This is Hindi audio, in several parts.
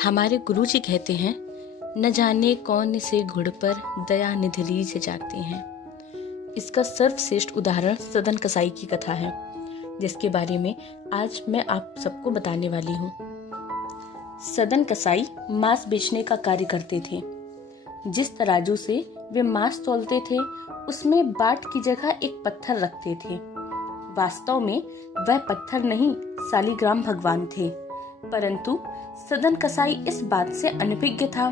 हमारे गुरुजी कहते हैं, न जाने कौन से घुड़ पर दया निधि लीज जाते हैं। इसका सर्वश्रेष्ठ उदाहरण सदन कसाई की कथा है, जिसके बारे में आज मैं आप सबको बताने वाली हूँ। सदन कसाई मांस बेचने का कार्य करते थे। जिस तराजू से वे मांस तौलते थे, उसमें बाट की जगह एक पत्थर रखते थे। वास्तव में वह पत्थर नहीं, सालीग्राम भगवान थे, परंतु सदन कसाई इस बात से अनभिज्ञ था।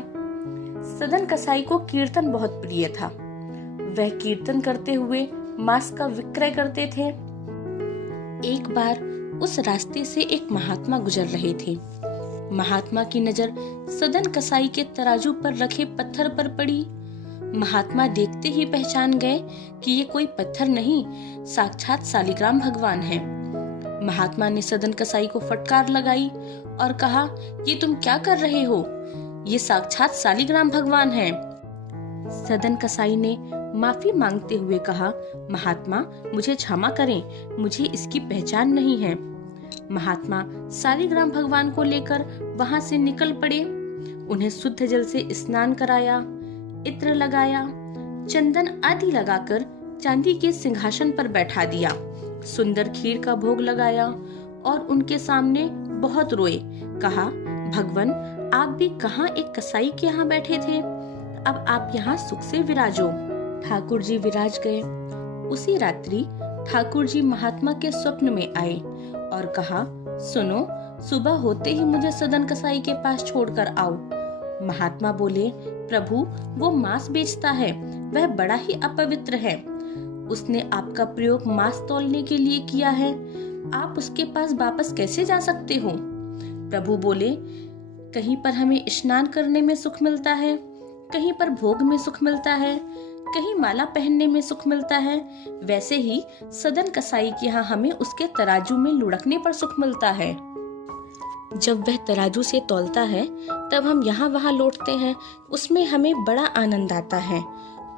सदन कसाई को कीर्तन बहुत प्रिय था। वह कीर्तन करते हुए मांस का विक्रय करते थे। एक बार उस रास्ते से एक महात्मा गुजर रहे थे। महात्मा की नजर सदन कसाई के तराजू पर रखे पत्थर पर पड़ी। महात्मा देखते ही पहचान गए कि ये कोई पत्थर नहीं, साक्षात सालीग्राम भगवान है। महात्मा ने सदन कसाई को फटकार लगाई और कहा, ये तुम क्या कर रहे हो? ये साक्षात सालीग्राम भगवान है। सदन कसाई ने माफी मांगते हुए कहा, महात्मा मुझे क्षमा करें, मुझे इसकी पहचान नहीं है। महात्मा सालीग्राम भगवान को लेकर वहां से निकल पड़े। उन्हें शुद्ध जल से स्नान कराया, इत्र लगाया, चंदन आदि लगाकर चांदी के सिंहासन पर बैठा दिया, सुंदर खीर का भोग लगाया और उनके सामने बहुत रोए। कहा, भगवान आप भी कहाँ एक कसाई के यहाँ बैठे थे, अब आप यहाँ सुख से विराजो। ठाकुर जी विराज गए। उसी रात्रि ठाकुर जी महात्मा के स्वप्न में आए और कहा, सुनो, सुबह होते ही मुझे सदन कसाई के पास छोड़कर आओ। महात्मा बोले, प्रभु वो मांस बेचता है, वह बड़ा ही अपवित्र है। उसने आपका प्रयोग मांस तौलने के लिए किया है, आप उसके पास वापस कैसे जा सकते हो? प्रभु बोले, कहीं पर हमें स्नान करने में सुख मिलता है, कहीं पर भोग में सुख मिलता है, कहीं माला पहनने में सुख मिलता है, वैसे ही सदन कसाई के यहाँ हमें उसके तराजू में लुढ़कने पर सुख मिलता है। जब वह तराजू से तौलता है तब हम यहाँ वहाँ लौटते हैं, उसमें हमें बड़ा आनंद आता है।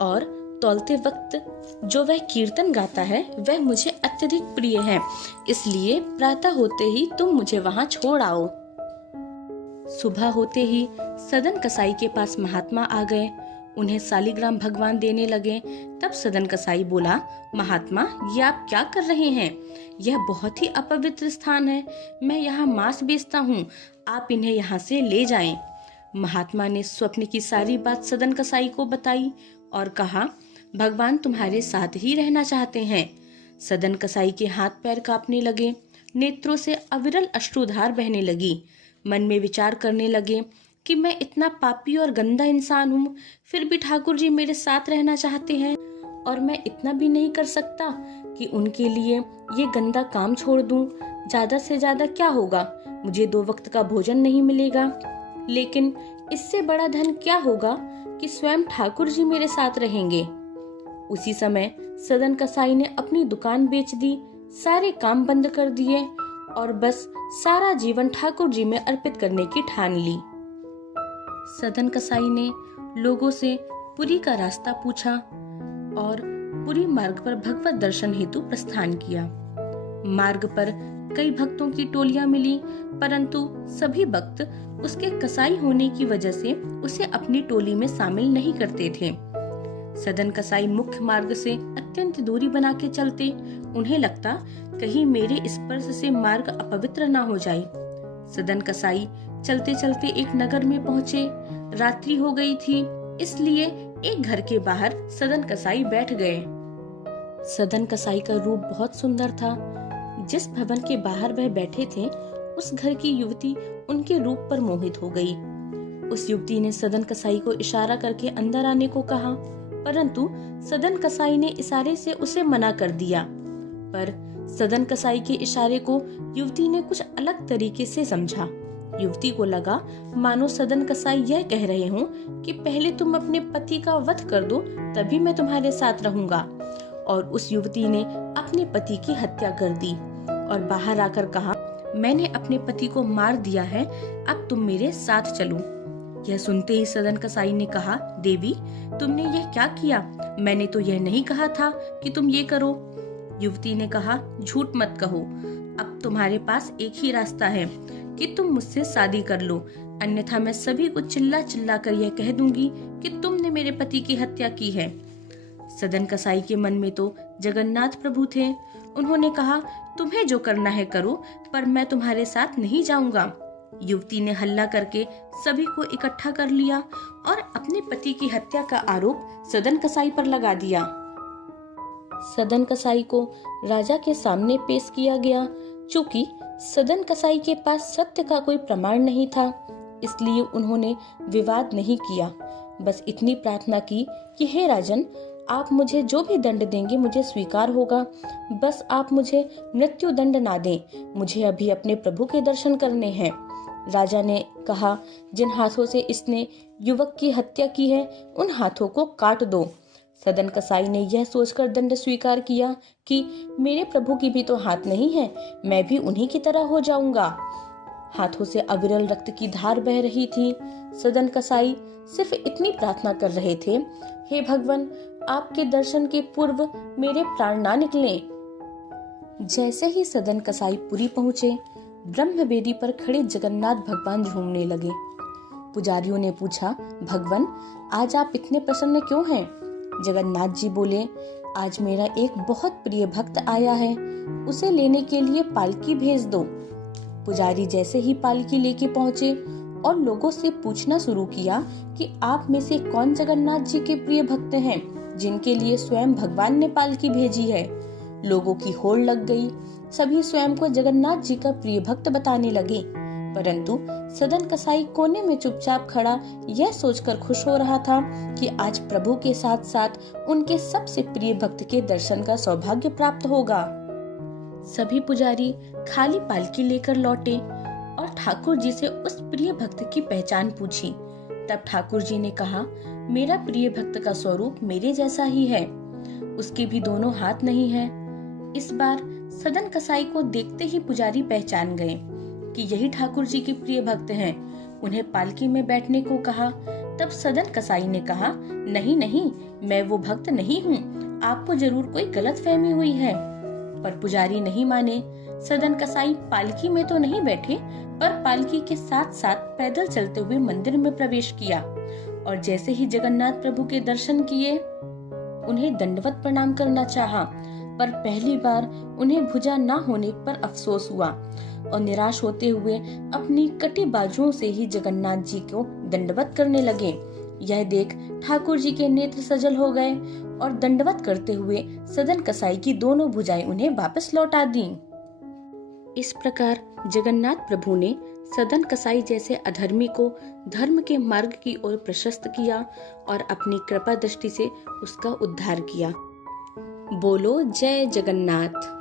और तौलते वक्त जो वह कीर्तन गाता है वह मुझे अत्यधिक प्रिय है, इसलिए प्रातः होते ही तुम मुझे वहाँ छोड़ आओ। सुबह होते ही सदन कसाई के पास महात्मा आ गए। उन्हें सालीग्राम भगवान देने लगे। तब सदन कसाई बोला, महात्मा ये आप क्या कर रहे हैं? यह बहुत ही अपवित्र स्थान है, मैं यहाँ मांस बेचता हूँ, आप इन्हें यहाँ से ले जाएं। महात्मा ने स्वप्न की सारी बात सदन कसाई को बताई और कहा, भगवान तुम्हारे साथ ही रहना चाहते हैं। सदन कसाई के हाथ पैर कांपने लगे, नेत्रों से अविरल अश्रुधार बहने लगी। मन में विचार करने लगे कि मैं इतना पापी और गंदा इंसान हूँ, फिर भी ठाकुर जी मेरे साथ रहना चाहते हैं, और मैं इतना भी नहीं कर सकता कि उनके लिए ये गंदा काम छोड़ दूं। ज्यादा से ज्यादा क्या होगा, मुझे 2 वक्त का भोजन नहीं मिलेगा, लेकिन इससे बड़ा धन क्या होगा कि स्वयं ठाकुर जी मेरे साथ रहेंगे। उसी समय सदन कसाई ने अपनी दुकान बेच दी, सारे काम बंद कर दिए और बस सारा जीवन ठाकुर जी में अर्पित करने की ठान ली। सदन कसाई ने लोगों से पुरी का रास्ता पूछा और पुरी मार्ग पर भगवत दर्शन हेतु प्रस्थान किया। मार्ग पर कई भक्तों की टोलियां मिली, परंतु सभी भक्त उसके कसाई होने की वजह से उसे अपनी टोली में शामिल नहीं करते थे। सदन कसाई मुख्य मार्ग से अत्यंत दूरी बना के चलते। उन्हें लगता, कहीं मेरे स्पर्श से मार्ग अपवित्र ना हो जाए। सदन कसाई चलते चलते एक नगर में पहुँचे। रात्रि हो गई थी, इसलिए एक घर के बाहर सदन कसाई बैठ गए। सदन कसाई का रूप बहुत सुंदर था। जिस भवन के बाहर वह बैठे थे, उस घर की युवती उनके रूप पर मोहित हो गई। उस युवती ने सदन कसाई को इशारा करके अंदर आने को कहा, परंतु सदन कसाई ने इशारे से उसे मना कर दिया। पर सदन कसाई के इशारे को युवती ने कुछ अलग तरीके से समझा। युवती को लगा मानो सदन कसाई यह कह रहे हों कि पहले तुम अपने पति का वध कर दो, तभी मैं तुम्हारे साथ रहूंगा। और उस युवती ने अपने पति की हत्या कर दी और बाहर आकर कहा, मैंने अपने पति को मार दिया है, अब तुम मेरे साथ चलो। यह सुनते ही सदन कसाई ने कहा, देवी तुमने यह क्या किया? मैंने तो यह नहीं कहा था कि तुम ये करो। युवती ने कहा, झूठ मत कहो, अब तुम्हारे पास एक ही रास्ता है कि तुम मुझसे शादी कर लो, अन्यथा मैं सभी को चिल्ला चिल्ला कर यह कह दूंगी कि तुमने मेरे पति की हत्या की है। सदन कसाई के मन में तो जगन्नाथ प्रभु थे। उन्होंने कहा, तुम्हें जो करना है करो, पर मैं तुम्हारे साथ नहीं जाऊंगा। युवती ने हल्ला करके सभी को इकट्ठा कर लिया और अपने पति की हत्या का आरोप सदन कसाई पर लगा दिया। सदन कसाई को राजा के सामने पेश किया गया। चूंकि सदन कसाई के पास सत्य का कोई प्रमाण नहीं था, इसलिए उन्होंने विवाद नहीं किया। बस इतनी प्रार्थना की कि हे राजन, आप मुझे जो भी दंड देंगे मुझे स्वीकार होगा। बस आप मुझे मृत्यु दंड ना दें, मुझे अभी अपने प्रभु के दर्शन करने हैं। राजा ने कहा, जिन हाथों से इसने युवक की हत्या की है उन हाथों को काट दो। सदन कसाई ने यह सोचकर दंड स्वीकार किया कि मेरे प्रभु की भी तो हाथ नहीं है, मैं भी उन्हीं की तरह हो जाऊंगा। हाथों से अविरल रक्त की धार बह रही थी। सदन कसाई सिर्फ इतनी प्रार्थना कर रहे थे, हे भगवान, आपके दर्शन के पूर्व मेरे प्राण ना निकलें। जैसे ही सदन कसाई पुरी पहुंचे, ब्रह्म वेदी पर खड़े जगन्नाथ भगवान झूमने लगे। पुजारियों ने पूछा, भगवान, आज आप इतने प्रसन्न क्यों हैं? जगन्नाथ जी बोले, आज मेरा एक बहुत प्रिय भक्त आया है, उसे लेने के लिए पालकी भेज दो। पुजारी जैसे ही पालकी लेके पहुंचे और लोगों से पूछना शुरू किया कि आप में से कौन जगन्नाथ जी के प्रिय भक्त हैं जिनके लिए स्वयं भगवान ने पालकी भेजी है। लोगों की होड़ लग गई। सभी स्वयं को जगन्नाथ जी का प्रिय भक्त बताने लगे, परंतु सदन कसाई कोने में चुपचाप खड़ा यह सोचकर खुश हो रहा था कि आज प्रभु के साथ साथ उनके सबसे प्रिय भक्त के दर्शन का सौभाग्य प्राप्त होगा। सभी पुजारी खाली पालकी लेकर लौटे और ठाकुर जी से उस प्रिय भक्त की पहचान पूछी। तब ठाकुर जी ने कहा, मेरा प्रिय भक्त का स्वरूप मेरे जैसा ही है, उसके भी दोनों हाथ नहीं हैं। इस बार सदन कसाई को देखते ही पुजारी पहचान गए कि यही ठाकुर जी के प्रिय भक्त हैं। उन्हें पालकी में बैठने को कहा। तब सदन कसाई ने कहा, नहीं नहीं, मैं वो भक्त नहीं हूँ, आपको जरूर कोई गलतफहमी हुई है। पर पुजारी नहीं माने। सदन कसाई पालकी में तो नहीं बैठे, पर पालकी के साथ साथ पैदल चलते हुए मंदिर में प्रवेश किया और जैसे ही जगन्नाथ प्रभु के दर्शन किए, उन्हें दंडवत प्रणाम करना चाहा, पर पहली बार उन्हें भुजा न होने पर अफसोस हुआ और निराश होते हुए अपनी कटी बाजुओं से ही जगन्नाथ जी को दंडवत करने लगे। यह देख ठाकुर जी के नेत्र सजल हो गए और दंडवत करते हुए सदन कसाई की दोनों भुजाएं उन्हें वापस लौटा दी। इस प्रकार जगन्नाथ प्रभु ने सदन कसाई जैसे अधर्मी को धर्म के मार्ग की ओर प्रशस्त किया और अपनी कृपा दृष्टि से उसका उद्धार किया। बोलो जय जगन्नाथ।